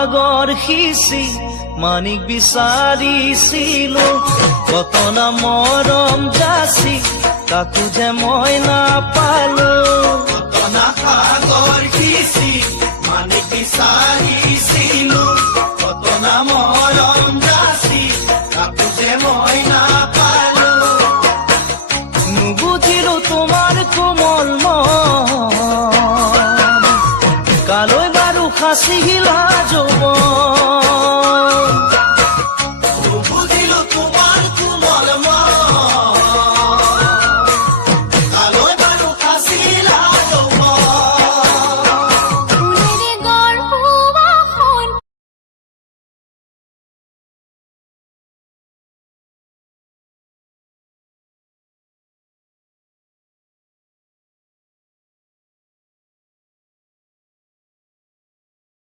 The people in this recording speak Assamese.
সাগৰ সিঁচি মানিক বিচাৰিছিলো, কত না মৰম যাচি তাকো যে মই নাপালো। কতনা সাগৰ সিঁচি মানিক বিচাৰিছিলো, কতনা মৰম যাচি তাকো যে মই নাপালো। নুবুজিলো তোমাৰ কোমল মন, কালৈ বাৰু সাঁচি হিলা